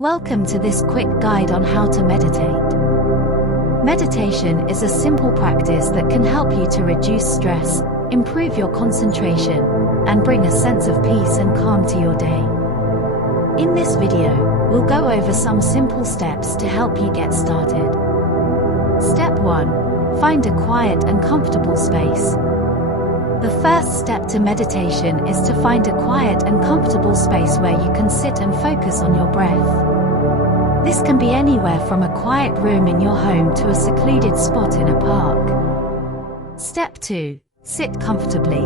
Welcome to this quick guide on how to meditate. Meditation is a simple practice that can help you to reduce stress, improve your concentration, and bring a sense of peace and calm to your day. In this video, we'll go over some simple steps to help you get started. Step 1. Find a quiet and comfortable space. The first step to meditation is to find a quiet and comfortable space where you can sit and focus on your breath. This can be anywhere from a quiet room in your home to a secluded spot in a park. Step 2. Sit comfortably.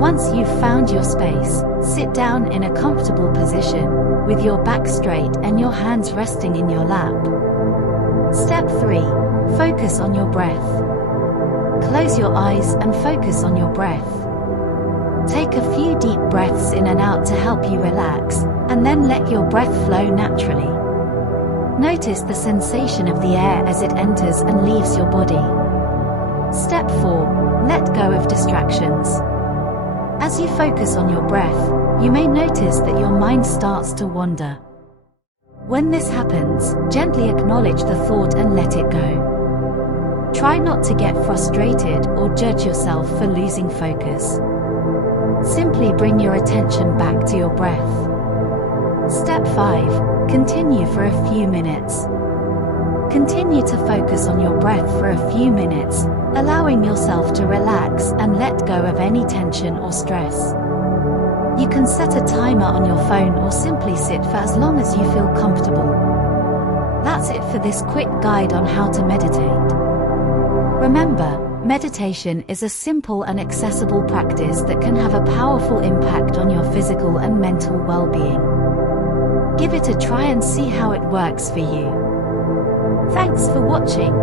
Once you've found your space, sit down in a comfortable position, with your back straight and your hands resting in your lap. Step 3. Focus on your breath. Close your eyes and focus on your breath. Take a few deep breaths in and out to help you relax, and then let your breath flow naturally. Notice the sensation of the air as it enters and leaves your body. Step 4. Let go of distractions. As you focus on your breath, you may notice that your mind starts to wander. When this happens, gently acknowledge the thought and let it go. Try not to get frustrated or judge yourself for losing focus. Simply bring your attention back to your breath. Step 5. Continue for a few minutes. Continue to focus on your breath for a few minutes, allowing yourself to relax and let go of any tension or stress. You can set a timer on your phone or simply sit for as long as you feel comfortable. That's it for this quick guide on how to meditate. Remember, meditation is a simple and accessible practice that can have a powerful impact on your physical and mental well-being. Give it a try and see how it works for you. Thanks for watching.